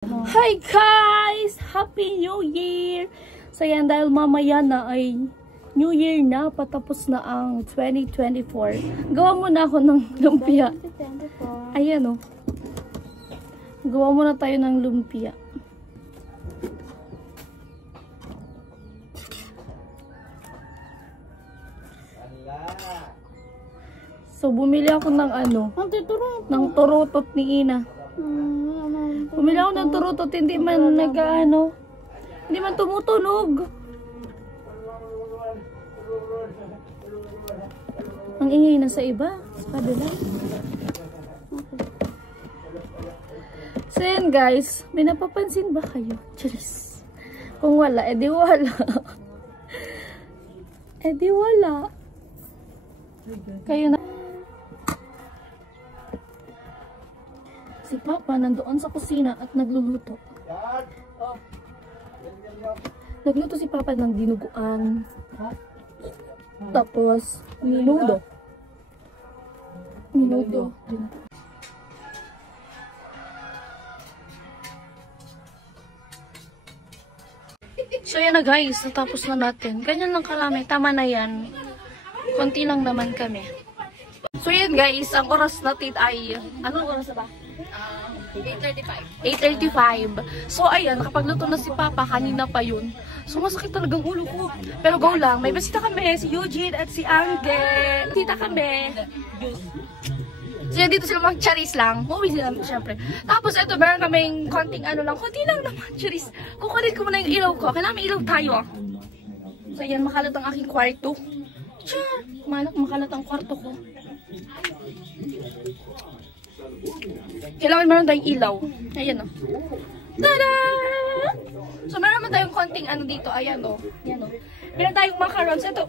Hi guys! Happy New Year! So yan, dahil mamaya na ay New Year na, patapos na ang 2024. Gawa muna ako ng lumpia. Ayan o. Gawa muna tayo ng lumpia. So bumili ako ng ng turutot ni Ina. Bumili ako ng turutot, hindi man hindi man tumutunog. Ang ingay na sa iba, sa kabila. So yan guys, may napapansin ba kayo? Charis. Kung wala, edi wala. Edi wala. Kayo na. Si Papa nandoon sa kusina at nagluluto. Nagluto si Papa ng dinuguan. Tapos, minudo. Minudo. So yan na guys, natapos na natin. Ganyan lang karami, tama na yan. Konti lang naman kami. So yan guys, ang oras natin ay, anong oras na ba? 8:35. So ayan, nakapagluto na si Papa, kanina pa yun. So masakit talagang ulo ko. Pero go lang, may basita kami, si Eugene at si Angge. Tita kami. So yan, dito sila mga charis lang. Uwi sila syempre. Tapos ito, meron kaming konting konti lang naman charis. Kukunin ko muna yung ilaw ko. Kaya namin ilaw tayo. So yan, makalat ang aking kwarto. Char! Makalat ang kwarto ko. Kailangan meron tayong ilaw. Ayan o. Tada! So meron naman tayong konting dito. Ayan o. Ayan o. Meron tayong macarons. Ito.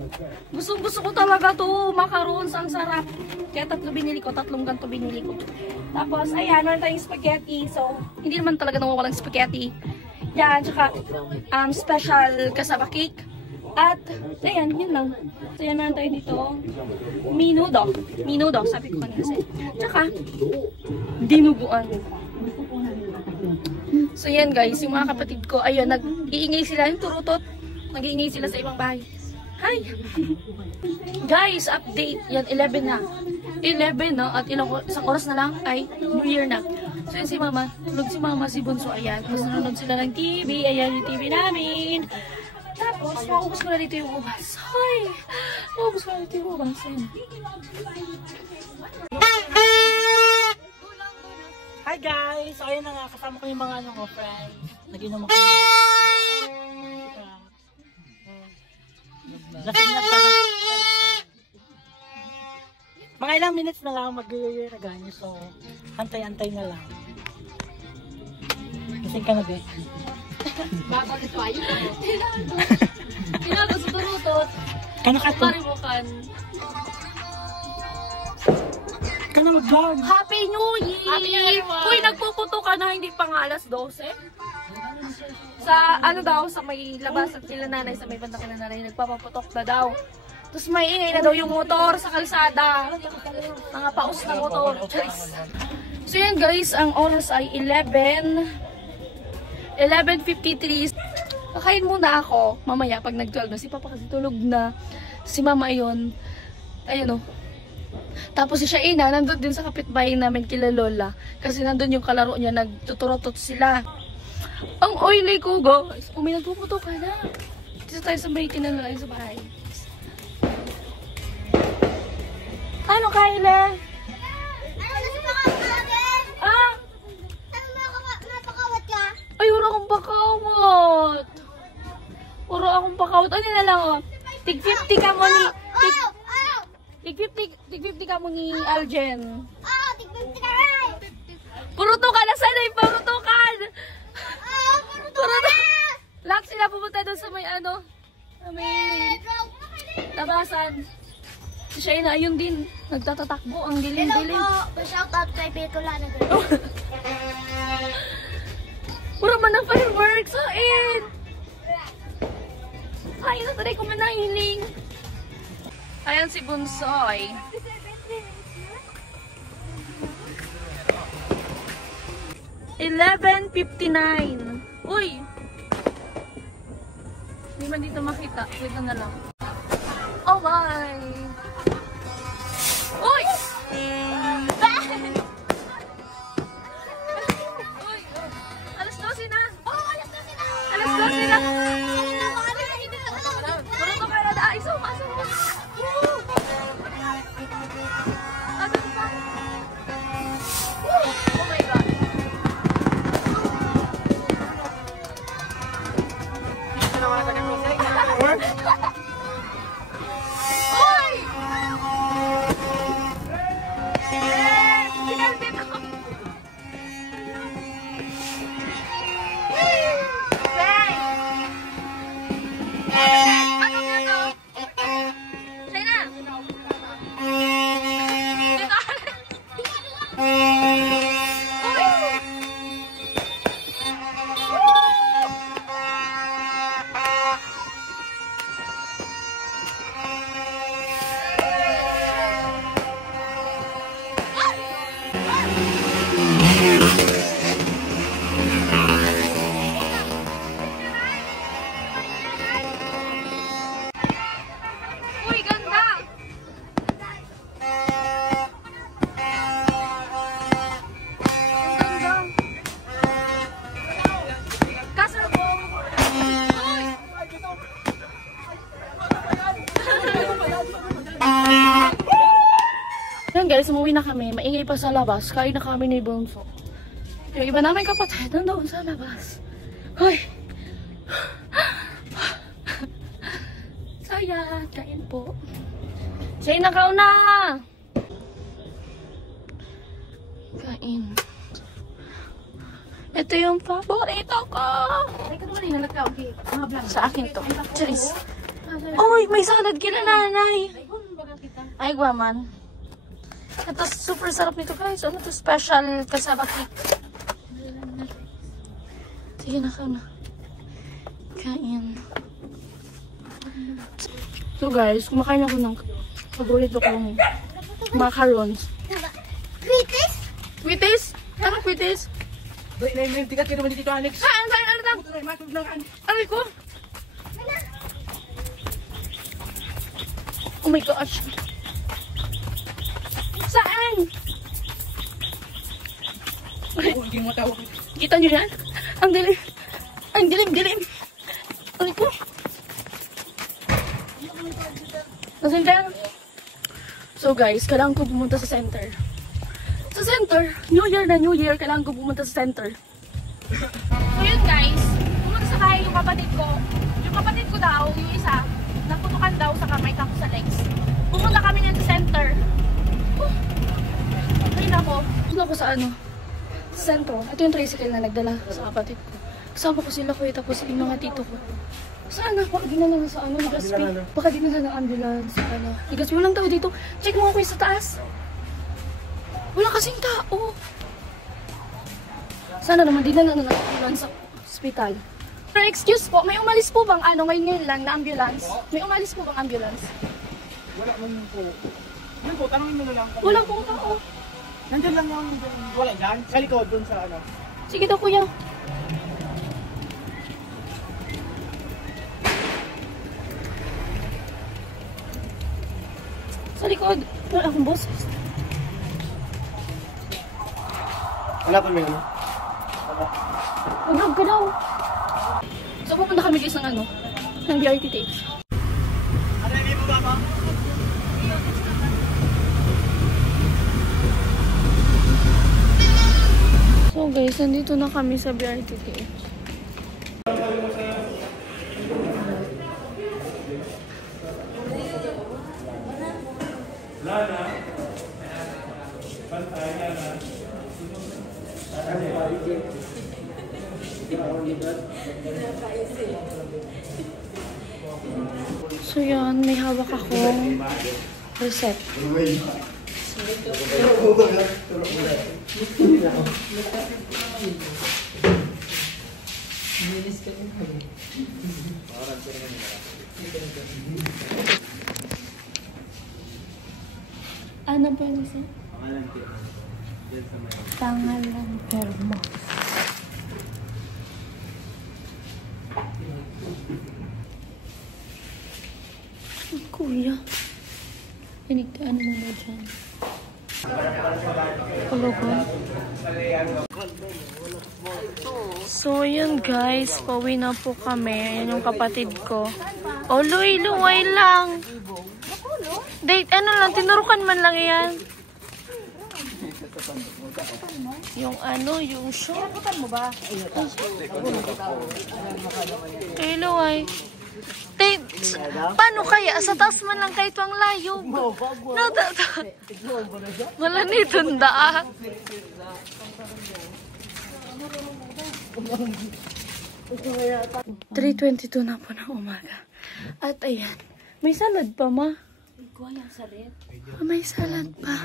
Gusto ko talaga to. Macarons. Ang sarap. Kaya tatlong ganito binili ko. Tapos ayan. Meron tayong spaghetti. So hindi naman talaga nawawalang spaghetti. Yan. Tsaka special kasaba cake. At ayan. Yun lang. So yan, meron tayo dito. Minudo. Minudo. Sabi ko kanina sa'yo. Tsaka dinuguan. So yan guys, yung mga kapatid ko, ayun, nag-iingay sila yung turutot. Nag-iingay sila sa ibang bahay. Hi! Guys, update. Yan, 11 na. 11 na, at isang oras na lang ay New Year na. So yan si Mama. Tulog si Mama, si Bunso, ayan. Tapos nanonood sila ng TV. Ayan yung TV namin. Tapos, maubos ko na dito yung ubas. Hi! Maubos ko na dito yung ubas. Ayan. Hi guys! So ayun na nga, kasama ko yung mga friends. Nag-inom ako. Mga ilang minutes na lang mag-reganyo. So, antay-antay na lang. Gising ka na ba? Babalik pa yun. Kailangan sa turutot. Kanakato. Marimukan. Mag-vlog. Happy New Year! Happy New Year! Uy, nagpuputo ka na, hindi pa nga alas 12. Sa daw, sa may labas at kila nanay, sa may banda kila nanay, nagpapaputok na daw. Tapos may ingay na daw yung motor sa kalsada. Mga paus na motor. So yan guys, ang oras ay 11:53. Kakain muna ako. Mamaya pag nag-12 na, si Papa kasi tulog na. Si Mama ayun. Ayun o. Tapos si Shaina, nandun din sa kapitbahay namin kila Lola. Kasi nandun yung kalaro niya, nagtuturotot sila. Ang oily ko, guys. Kung may nagpuputo ka na. Dito tayo sa may tinanalay sa bahay. Ano, Kyla? Ah? Ay, wala akong pakawat. Wala akong pakawat. Ano na lang, oh. Tig 50 ka mo ni... Tig 50 ka mo ni Aljen. Tig 50 ka rin! Purutukan na sana yung purutukan! Purutukan! Lahat sila pumunta doon sa may sa may labasan. Si Shaina, ayun din. Nagtatatakbo. Ang dilim-dilim. Hello po! Shout out kay Betula na gano'n. Puro man ng fireworks! Hain! Hain na tayo kumanahiling. Ayan si Bunsoy. 11:59. Uy! Hindi man dito makita. Wait na lang. Oh my! Uy! Uy! Alas 12 na! Oh, alas 12 na! Alas 12 na! Ano? Puro to kaya na. Ay, sumasok mo! Asan pa? Oh my God! Uy! Sinalbit ako! Bang! Ano nga to? China! Dito! Uy! Uy, ganda! Ang ganda! Kasalubong! Uy! Yan guys, umuwi na kami. Maingay pa sa labas. Kain na kami ni Bunso. Yung iba namin kapatid, nandoon sa labas. Hoy! Saya, kain po. Siya yung nakauna! Kain. Ito yung paborito ko! Sa akin to. Charis. Uy, may salad kina nanay! Ay, guwaman. Ito, super sarap nito guys. Ano to? Special cassava cake. Sige, nakauna. Kain. So guys, kumakain ako ng paborito kong macarons. Kritis? Quitis? Ano quitis? Tigat ka naman dito, Alex. Saan? Saan? Ano tang? Aray ko? Oh my gosh. Saan? Hindi mo tawag. Kita nyo yan? Ang dilim. Ang dilim. Aray ko. Sa center? So guys, kailangan ko pumunta sa center. Sa center, New Year, kailangan ko pumunta sa center. So yun guys, pumunta sa bahay yung kapatid ko. Yung kapatid ko daw, yung isa, naputukan daw sa kamay tapos sa legs. Pumunta kami niyan sa center. Ay nako, pumunta ko sa ano? Sa center. Ito yung tricycle na nagdala sa kapatid ko. Kasama ko sila kuya tapos yung mga tito ko. Saan na? Baka dinala na sa ano, Ligaspi. Baka dinala ng ambulance. Ano. Ligaspi, walang tao dito. Check mo ako sa taas. Wala kasing tao. Sana naman dinala na ng ambulance sa hospital. Pero excuse po, may umalis po bang ano ngayon lang na ambulance? May umalis po bang ambulance? Wala man po. Yun po, tanongin mo na lang. Wala pong tao. Nandiyan lang yung wala dyan. Sa likod, dun sa ano. Sige daw kuya. Sa likod. Wala akong boses. Wala pa may ano. Huwag ka daw. So pupunta kami guys ng ano, ng BRT tapes. Ano yung mo ba? So guys, nandito na kami sa BRT tapes. So yan, may hawak akong receipt. Ano ba yun siya? Pangalan Permo. Kuya. Ano mo ba dyan? Palogon. So, yun guys. Pauwi na po kami. Ayan yung kapatid ko. Oh, luway lang. Date, ano lang. Tinurukan man lang yan. Yung yung show. mo ba? Eh, luway. Date, paano kaya? Sa taas man lang kahit ang layo. Wala nito ndaa. 3:22 na po ng umaga. At ayan, may salad pa, ma. May salad pa.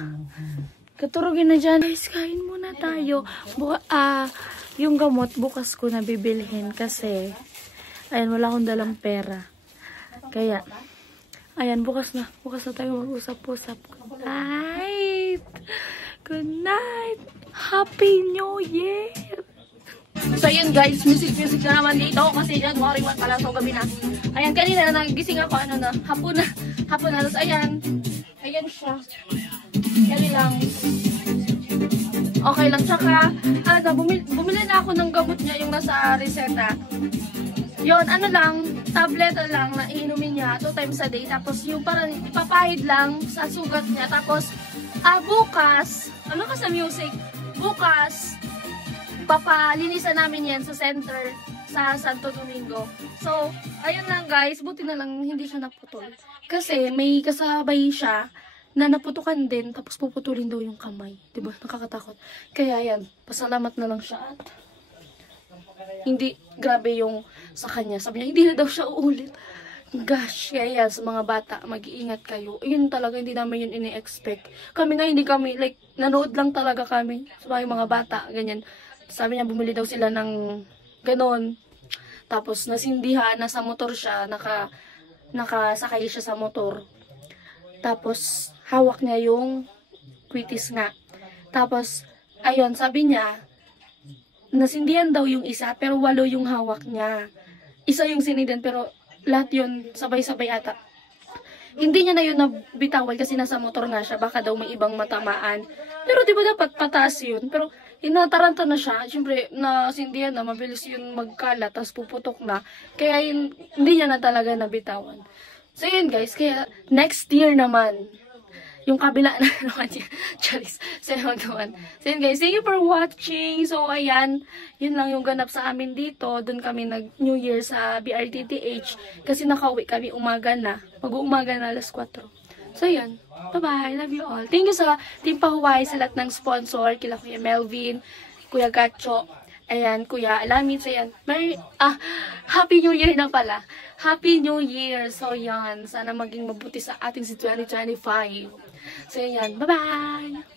Katurugin na dyan. Guys, kain muna tayo. Yung gamot, bukas ko na bibilhin kasi ayan, wala akong dalang pera. Kaya, ayan, bukas na. Bukas na tayo mag-usap-usap. Good night! Good night! Happy New Year! So yun guys, music na naman dito kasi January 1 pala, so gabi na. Ayan, kanina nagising ako, hapon na. Tapos ayan siya. Gabi lang. Okay lang, tsaka, bumili na ako ng gamot niya, yung nasa reseta. Yun, tablet lang na iinumin niya 2 times a day. Tapos yung parang ipapahid lang sa sugat niya. Tapos, bukas, sa music? Bukas, papalinisan namin yan sa center sa Santo Domingo. So, ayun lang guys, buti na lang hindi siya naputol. Kasi may kasabay siya na naputukan din, tapos puputulin daw yung kamay. Diba? Nakakatakot. Kaya yan, pasalamat na lang siya at hindi grabe yung sa kanya. Sabi niya, hindi na daw siya uulit. Gosh, kaya sa mga bata, mag-iingat kayo. Yun talaga, hindi namin yun ini-expect. Kami nga, hindi kami, like, nanood lang talaga kami. Sa mga bata, ganyan. Sabi niya, bumili daw sila ng ganon. Tapos, nasindihan, nasa motor siya, nakasakay siya sa motor. Tapos, hawak niya yung kwitis nga. Tapos, ayun, sabi niya, nasindihan daw yung isa, pero 8 yung hawak niya. Isa yung sindihan, pero lahat yun, sabay-sabay ata. Hindi niya na yun nabitawan kasi nasa motor nga siya, baka daw may ibang matamaan. Pero di ba dapat pataas yun? Pero inataranta na siya, siyempre nasindihan na, mabilis yun magkalat, tapos puputok na. Kaya yun, hindi niya na talaga nabitawan. So yun guys, kaya next year naman, yung kabila na naman yan. Charis. So yun guys, thank you for watching. So ayan, yun lang yung ganap sa amin dito. Doon kami nag-New Year sa BRTTH. Kasi nakauwi kami umaga na. Mag-uumaga na 4:00. So yun, bye-bye. Love you all. Thank you sa Team Pahuway, sa lahat ng sponsor. Kila Kuya Melvin, Kuya Gacho, ayan, Kuya Alamit. So ayan, Happy New Year na pala. Happy New Year. So yan, sana maging mabuti sa ating si 2025. So yan, bye-bye!